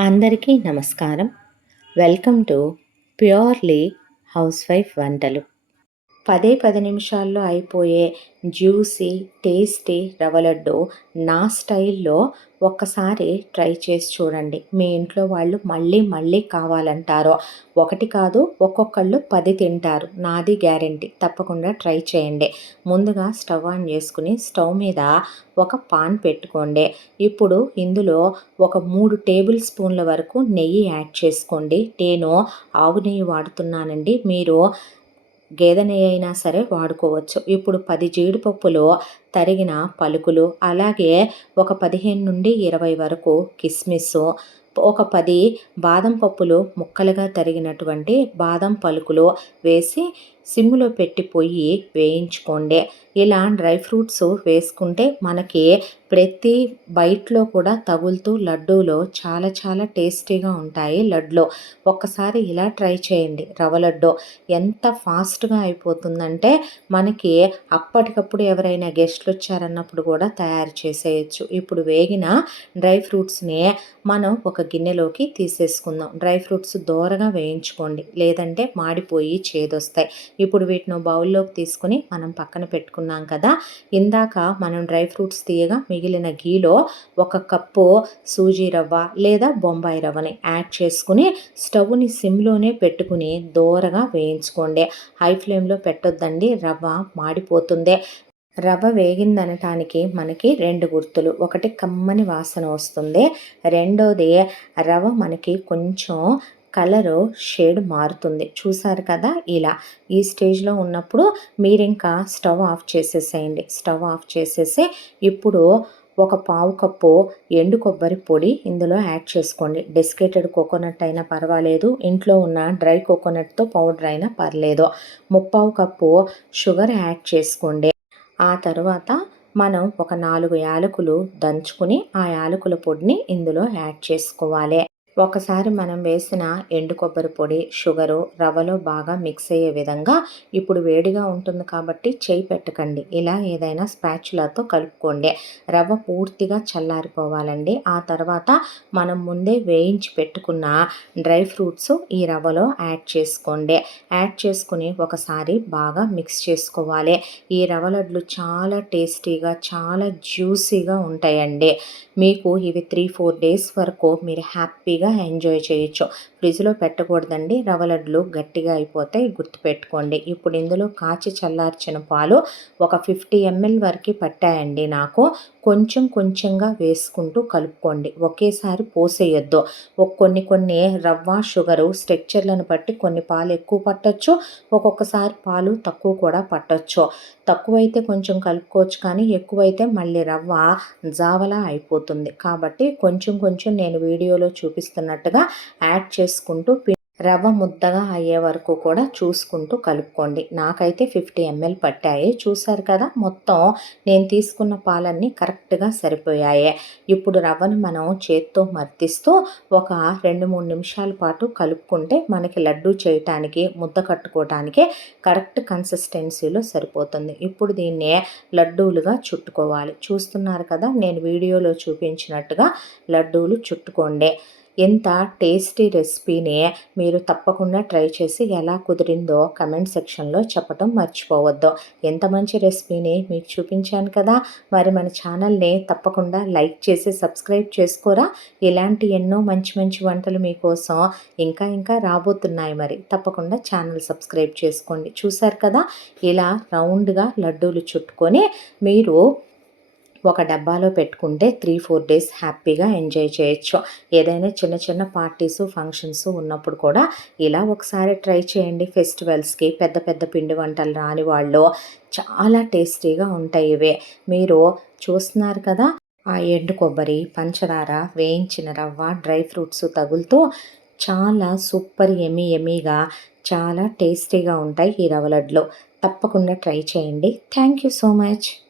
అందరికీ నమస్కారం. Welcome to purely housewife వంటలు. పదే పది నిమిషాల్లో అయిపోయే జ్యూసీ టేస్టీ రవ్వ లడ్డు నా స్టైల్లో ఒక్కసారి ట్రై చేసి చూడండి. మీ ఇంట్లో వాళ్ళు మళ్ళీ మళ్ళీ కావాలంటారో. ఒకటి కాదు ఒక్కొక్కళ్ళు పది తింటారు. నాది గ్యారంటీ. తప్పకుండా ట్రై చేయండి. ముందుగా స్టవ్ ఆన్ చేసుకుని స్టవ్ మీద ఒక పాన్ పెట్టుకోండి. ఇప్పుడు ఇందులో ఒక మూడు టేబుల్ స్పూన్ల వరకు నెయ్యి యాడ్ చేసుకోండి. నేను ఆవు నెయ్యి వాడుతున్నానండి. మీరు గేదె నెయ్యి అయినా సరే వాడుకోవచ్చు. ఇప్పుడు పది జీడిపప్పులు తరిగిన పలుకులు అలాగే ఒక పదిహేను నుండి ఇరవై వరకు కిస్మిస్ ఒక పది బాదం పప్పులు ముక్కలుగా తరిగినటువంటి బాదం పలుకులు వేసి సిమ్లో పెట్టి పొయ్యి వేయించుకోండి. ఇలా డ్రై ఫ్రూట్స్ వేసుకుంటే మనకి ప్రతి బైట్లో కూడా తగులుతూ లడ్డూలో చాలా చాలా టేస్టీగా ఉంటాయి లడ్లో. ఒక్కసారి ఇలా ట్రై చేయండి. రవ లడ్డు ఎంత ఫాస్ట్గా అయిపోతుందంటే మనకి అప్పటికప్పుడు ఎవరైనా గెస్ట్లు వచ్చారన్నప్పుడు కూడా తయారు చేసేయచ్చు. ఇప్పుడు వేగిన డ్రై ఫ్రూట్స్ని మనం ఒక గిన్నెలోకి తీసేసుకుందాం. డ్రై ఫ్రూట్స్ దూరగా వేయించుకోండి. లేదంటే మాడిపోయి చేదొస్తాయి. ఇప్పుడు వీటిని బౌల్లోకి తీసుకుని మనం పక్కన పెట్టుకున్నాం కదా. ఇందాక మనం డ్రై ఫ్రూట్స్ తీయగా మిగిలిన గీలో ఒక కప్పు సూజీ రవ్వ లేదా బొంబాయి రవ్వని యాడ్ చేసుకుని స్టవ్ని సిమ్లోనే పెట్టుకుని దూరగా వేయించుకోండి. హై ఫ్లేమ్లో పెట్టొద్దండి రవ్వ మాడిపోతుంది. రవ్వ వేగిందనటానికి మనకి రెండు గుర్తులు. ఒకటి కమ్మని వాసన వస్తుంది. రెండోది రవ్వ మనకి కొంచెం కలరు షేడ్ మారుతుంది. చూసారు కదా ఇలా. ఈ స్టేజ్లో ఉన్నప్పుడు మీరు ఇంకా స్టవ్ ఆఫ్ చేసేసేయండి. స్టవ్ ఆఫ్ చేసేసి ఇప్పుడు ఒక పావు కప్పు ఎండు కొబ్బరి పొడి ఇందులో యాడ్ చేసుకోండి. డెస్కేటెడ్ కోకోనట్ అయినా పర్వాలేదు. ఇంట్లో ఉన్న డ్రై కోకోనట్తో పౌడర్ అయినా పర్లేదు. ముప్పావు కప్పు షుగర్ యాడ్ చేసుకోండి. ఆ తర్వాత మనం ఒక నాలుగు యాలకులు దంచుకుని ఆ యాలకుల పొడిని ఇందులో యాడ్ చేసుకోవాలి. ఒకసారి మనం వేసిన ఎండు కొబ్బరి పొడి షుగరు రవ్వలో బాగా మిక్స్ అయ్యే విధంగా ఇప్పుడు వేడిగా ఉంటుంది కాబట్టి చేయి పెట్టకండి. ఇలా ఏదైనా స్పాచులాతో కలుపుకోండి. రవ్వ పూర్తిగా చల్లారిపోవాలండి. ఆ తర్వాత మనం ముందే వేయించి పెట్టుకున్న డ్రై ఫ్రూట్స్ ఈ రవ్వలో యాడ్ చేసుకోండి. యాడ్ చేసుకుని ఒకసారి బాగా మిక్స్ చేసుకోవాలి. ఈ రవ్వ లడ్లు చాలా టేస్టీగా చాలా జ్యూసీగా ఉంటాయండి. మీకు ఇవి త్రీ ఫోర్ డేస్ వరకు మీరు హ్యాపీగా హ్యాపీగా ఎంజాయ్ చేయొచ్చు. ఫ్రిడ్జ్లో పెట్టకూడదండి. రవ్వ లడ్లు గట్టిగా అయిపోతాయి గుర్తుపెట్టుకోండి. ఇప్పుడు ఇందులో కాచి చల్లార్చిన పాలు ఒక ఫిఫ్టీ ఎంఎల్ వరకు పట్టాయండి నాకు. కొంచెం కొంచెంగా వేసుకుంటూ కలుపుకోండి. ఒకేసారి పోసేయొద్దు. కొన్ని కొన్ని రవ్వ షుగరు స్ట్రక్చర్లను బట్టి కొన్ని పాలు ఎక్కువ పట్టచ్చు. ఒక్కొక్కసారి పాలు తక్కువ కూడా పట్టచ్చు. తక్కువైతే కొంచెం కలుపుకోవచ్చు కానీ ఎక్కువైతే మళ్ళీ రవ్వ జావలా అయిపోతుంది. కాబట్టి కొంచెం కొంచెం నేను వీడియోలో చూపిస్తాను చూపిస్తున్నట్టుగా యాడ్ చేసుకుంటూ రవ్వ ముద్దగా అయ్యే వరకు కూడా చూసుకుంటూ కలుపుకోండి. నాకైతే ఫిఫ్టీ ఎంఎల్ పట్టాయి. చూసారు కదా? మొత్తం నేను తీసుకున్న పాలన్నీ కరెక్ట్గా సరిపోయాయి. ఇప్పుడు రవ్వను మనం చేత్తో మర్తిస్తూ ఒక రెండు మూడు నిమిషాల పాటు కలుపుకుంటే మనకి లడ్డు చేయటానికి ముద్ద కట్టుకోవటానికి కరెక్ట్ కన్సిస్టెన్సీలో సరిపోతుంది. ఇప్పుడు దీన్ని లడ్డూలుగా చుట్టుకోవాలి. చూస్తున్నారు కదా? నేను వీడియోలో చూపించినట్టుగా లడ్డూలు చుట్టుకోండి. ఎంత టేస్టీ రెసిపీని మీరు తప్పకుండా ట్రై చేసి ఎలా కుదిరిందో కమెంట్ సెక్షన్లో చెప్పటం మర్చిపోవద్దు. ఎంత మంచి రెసిపీని మీకు చూపించాను కదా మరి మన ఛానల్ని తప్పకుండా లైక్ చేసి సబ్స్క్రైబ్ చేసుకోరా. ఇలాంటి ఎన్నో మంచి మంచి వంటలు మీకోసం ఇంకా ఇంకా రాబోతున్నాయి మరి. తప్పకుండా ఛానల్ సబ్స్క్రైబ్ చేసుకోండి. చూసారు కదా ఇలా రౌండ్గా లడ్డూలు చుట్టుకొని మీరు ఒక డబ్బాలో పెట్టుకుంటే త్రీ ఫోర్ డేస్ హ్యాపీగా ఎంజాయ్ చేయొచ్చు. ఏదైనా చిన్న చిన్న పార్టీస్ ఫంక్షన్స్ ఉన్నప్పుడు కూడా ఇలా ఒకసారి ట్రై చేయండి. ఫెస్టివల్స్కి పెద్ద పెద్ద పిండి వంటలు రాని వాళ్ళు చాలా టేస్టీగా ఉంటాయి ఇవే. మీరు చూస్తున్నారు కదా ఆ ఎండు కొబ్బరి పంచదార వేయించిన రవ్వ డ్రై ఫ్రూట్స్ తగులుతూ చాలా సూపర్ ఎమీ ఎమీగా చాలా టేస్టీగా ఉంటాయి ఈ రవ్వ లడ్లో. తప్పకుండా ట్రై చేయండి. Thank you so much.